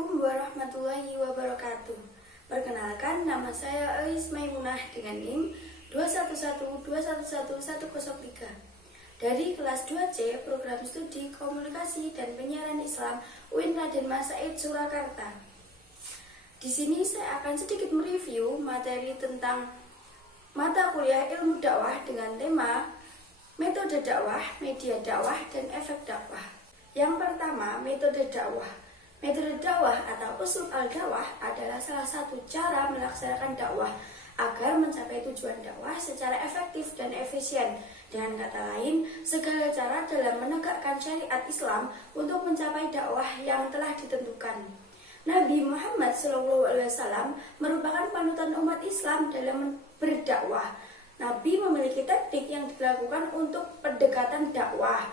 Assalamualaikum warahmatullahi wabarakatuh. Perkenalkan, nama saya Elis Maimunah dengan NIM 21121110103 dari kelas 2C Program Studi Komunikasi dan Penyiaran Islam UIN Raden Mas Said Surakarta. Di sini saya akan sedikit mereview materi tentang mata kuliah ilmu dakwah dengan tema metode dakwah, media dakwah, dan efek dakwah. Yang pertama, metode dakwah. Metode dakwah atau usul al-dakwah adalah salah satu cara melaksanakan dakwah agar mencapai tujuan dakwah secara efektif dan efisien. Dengan kata lain, segala cara dalam menegakkan syariat Islam untuk mencapai dakwah yang telah ditentukan. Nabi Muhammad SAW merupakan panutan umat Islam dalam berdakwah. Nabi memiliki teknik yang dilakukan untuk pendekatan dakwah.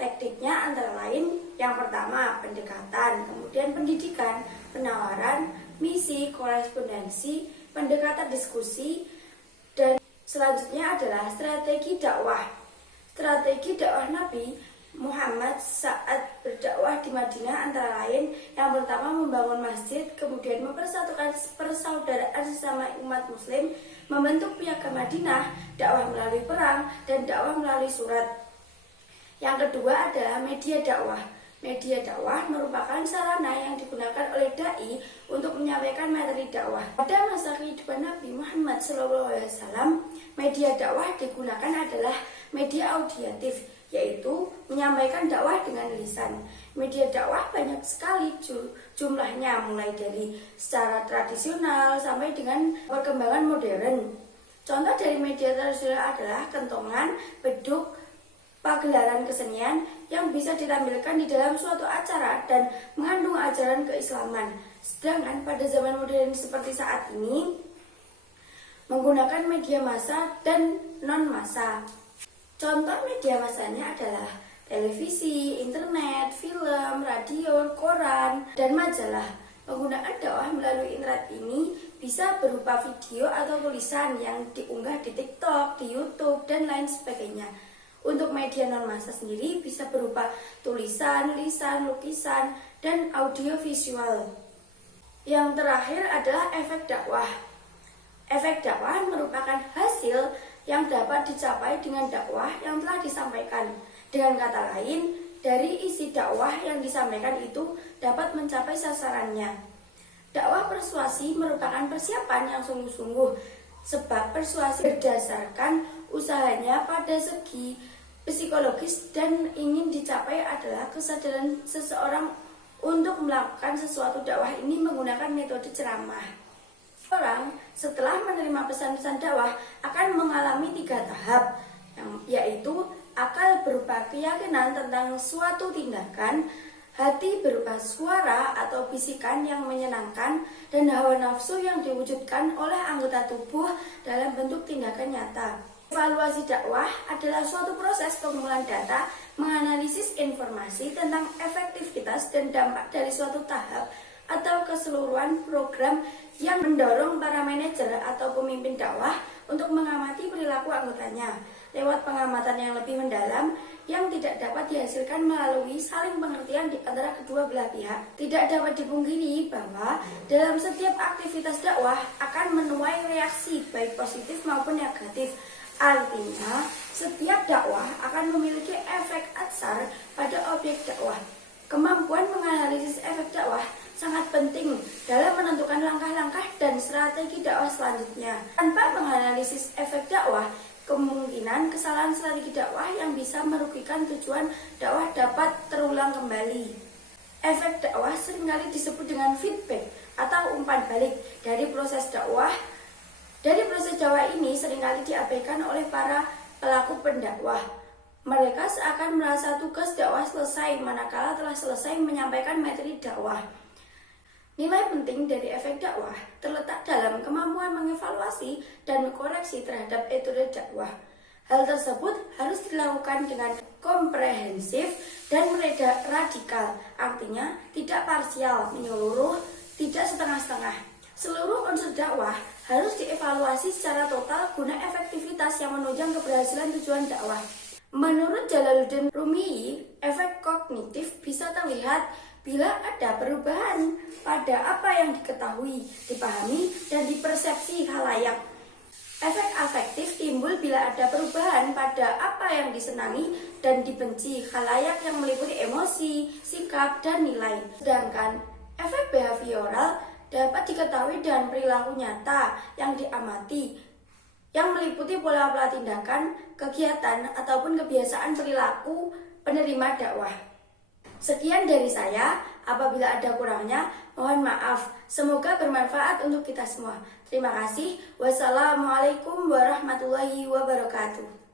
Tekniknya antara lain yang pertama pendekatan, kemudian pendidikan, penawaran, misi, korespondensi, pendekatan diskusi, dan selanjutnya adalah strategi dakwah. Strategi dakwah Nabi Muhammad saat berdakwah di Madinah antara lain yang pertama membangun masjid, kemudian mempersatukan persaudaraan sesama umat muslim, membentuk piagam Madinah, dakwah melalui perang, dan dakwah melalui surat. Yang kedua adalah media dakwah. Media dakwah merupakan sarana yang digunakan oleh dai untuk menyampaikan materi dakwah. Pada masa kehidupan Nabi Muhammad SAW, media dakwah digunakan adalah media audiatif, yaitu menyampaikan dakwah dengan lisan. Media dakwah banyak sekali jumlahnya, mulai dari secara tradisional sampai dengan perkembangan modern. Contoh dari media tradisional adalah kentongan, beduk, pagelaran kesenian yang bisa ditampilkan di dalam suatu acara dan mengandung ajaran keislaman. Sedangkan pada zaman modern seperti saat ini, menggunakan media massa dan non-massa. Contoh media massanya adalah televisi, internet, film, radio, koran, dan majalah. Penggunaan dakwah melalui internet ini bisa berupa video atau tulisan yang diunggah di TikTok, di YouTube, dan lain sebagainya. Untuk media non-massa sendiri bisa berupa tulisan, lisan, lukisan, dan audiovisual. Yang terakhir adalah efek dakwah. Efek dakwah merupakan hasil yang dapat dicapai dengan dakwah yang telah disampaikan. Dengan kata lain, dari isi dakwah yang disampaikan itu dapat mencapai sasarannya. Dakwah persuasi merupakan persiapan yang sungguh-sungguh, sebab persuasi berdasarkan usahanya pada segi psikologis dan ingin dicapai adalah kesadaran seseorang untuk melakukan sesuatu. Dakwah ini menggunakan metode ceramah. Orang setelah menerima pesan-pesan dakwah akan mengalami 3 tahap, yaitu akal berupa keyakinan tentang suatu tindakan, hati berupa suara atau bisikan yang menyenangkan, dan hawa nafsu yang diwujudkan oleh anggota tubuh dalam bentuk tindakan nyata. Evaluasi dakwah adalah suatu proses pengumpulan data, menganalisis informasi tentang efektivitas dan dampak dari suatu tahap atau keseluruhan program yang mendorong para manajer atau pemimpin dakwah untuk mengamati perilaku anggotanya lewat pengamatan yang lebih mendalam yang tidak dapat dihasilkan melalui saling pengertian di antara kedua belah pihak. Tidak dapat dipungkiri bahwa dalam setiap aktivitas dakwah akan menuai reaksi baik positif maupun negatif. Artinya, setiap dakwah akan memiliki efek atsar pada objek dakwah. Kemampuan menganalisis efek dakwah sangat penting dalam menentukan langkah-langkah dan strategi dakwah selanjutnya. Tanpa menganalisis efek dakwah, kemungkinan kesalahan strategi dakwah yang bisa merugikan tujuan dakwah dapat terulang kembali. Efek dakwah seringkali disebut dengan feedback atau umpan balik dari proses dakwah. Dari proses dakwah ini seringkali diabaikan oleh para pelaku pendakwah. Mereka seakan merasa tugas dakwah selesai manakala telah selesai menyampaikan materi dakwah. Nilai penting dari efek dakwah terletak dalam kemampuan mengevaluasi dan mengkoreksi terhadap metode dakwah. Hal tersebut harus dilakukan dengan komprehensif dan radikal, artinya tidak parsial, menyeluruh, tidak setengah-setengah. Seluruh unsur dakwah harus dievaluasi secara total guna efektivitas yang menunjang keberhasilan tujuan dakwah. Menurut Jalaluddin Rumi, efek kognitif bisa terlihat bila ada perubahan pada apa yang diketahui, dipahami, dan dipersepsi khalayak. Efek afektif timbul bila ada perubahan pada apa yang disenangi dan dibenci khalayak yang meliputi emosi, sikap, dan nilai. Sedangkan efek behavioral dapat diketahui dengan perilaku nyata yang diamati, yang meliputi pola-pola tindakan, kegiatan, ataupun kebiasaan perilaku penerima dakwah. Sekian dari saya, apabila ada kurangnya, mohon maaf. Semoga bermanfaat untuk kita semua. Terima kasih. Wassalamualaikum warahmatullahi wabarakatuh.